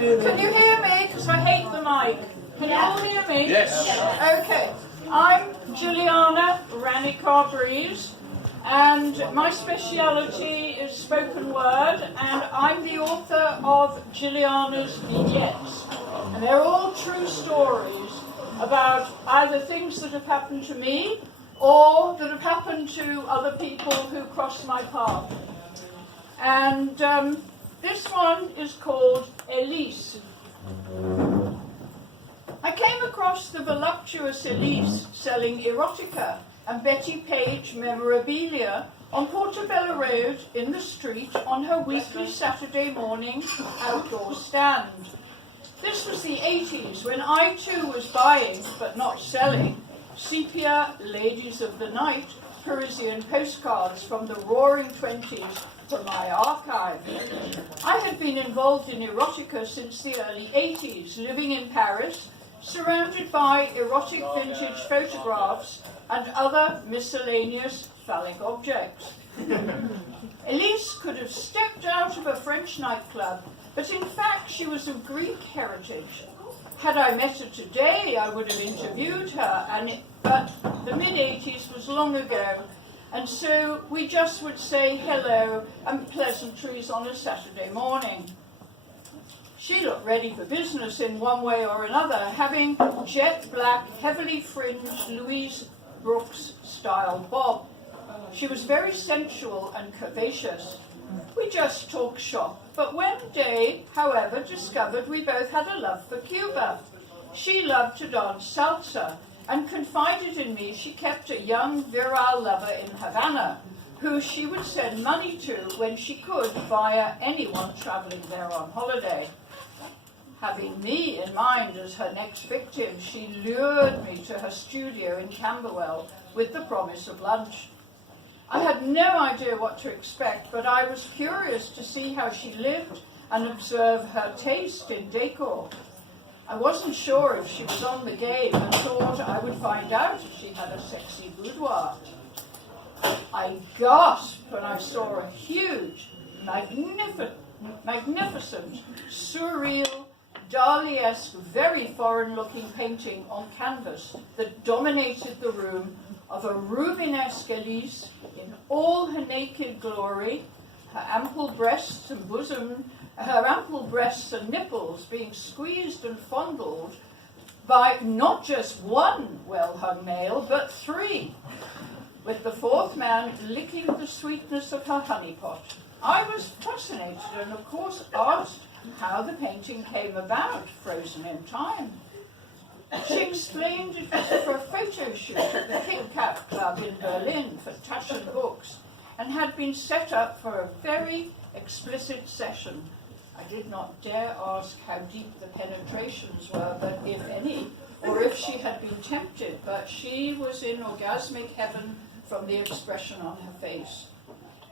Can you hear me? Because I hate the mic. Can you all hear me? Yes. Okay. I'm Jilliana Ranicar-Breese, and my speciality is spoken word, and I'm the author of Jilliana's vignettes. And they're all true stories about either things that have happened to me or that have happened to other people who cross my path. And this one is called Elise. I came across the voluptuous Elise selling erotica and Betty Page memorabilia on Portobello Road in the street on her weekly Saturday morning outdoor stand. This was the 80s, when I too was buying, but not selling, sepia ladies of the night Parisian postcards from the roaring 20s from my archive. I had been involved in erotica since the early 80s, living in Paris, surrounded by erotic vintage photographs and other miscellaneous phallic objects. Elise could have stepped out of a French nightclub, but in fact she was of Greek heritage. Had I met her today, I would have interviewed her, but the mid-80s was long ago, and so we just would say hello and pleasantries on a Saturday morning. She looked ready for business in one way or another, having jet black, heavily fringed Louise Brooks style bob. She was very sensual and curvaceous. We just talked shop, but one day, however, discovered we both had a love for Cuba. She loved to dance salsa, and confided in me she kept a young, virile lover in Havana, who she would send money to when she could via anyone traveling there on holiday. Having me in mind as her next victim, she lured me to her studio in Camberwell with the promise of lunch. I had no idea what to expect, but I was curious to see how she lived and observe her taste in decor. I wasn't sure if she was on the game and thought I would find out if she had a sexy boudoir. I gasped when I saw a huge, magnificent, surreal, Dali-esque, very foreign-looking painting on canvas that dominated the room of a Rubenesque Elise in all her naked glory, her ample breasts and nipples being squeezed and fondled by not just one well-hung male, but three, with the fourth man licking the sweetness of her honey pot. I was fascinated and, of course, asked how the painting came about, frozen in time. She explained it was for a photo shoot at the Kit Kat Club in Berlin for Taschen Books, and had been set up for a very explicit session. I did not dare ask how deep the penetrations were, but if any, or if she had been tempted, but she was in orgasmic heaven from the expression on her face.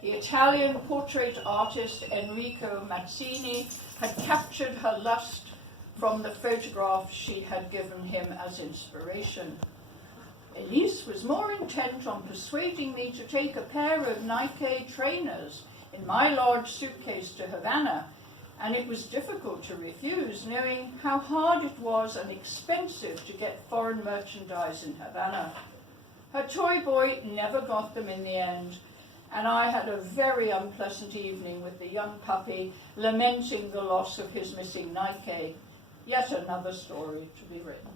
The Italian portrait artist Enrico Mazzini had captured her lust from the photograph she had given him as inspiration. Elise was more intent on persuading me to take a pair of Nike trainers in my large suitcase to Havana, and it was difficult to refuse, knowing how hard it was and expensive to get foreign merchandise in Havana. Her toy boy never got them in the end, and I had a very unpleasant evening with the young puppy lamenting the loss of his missing Nike. Yet another story to be written.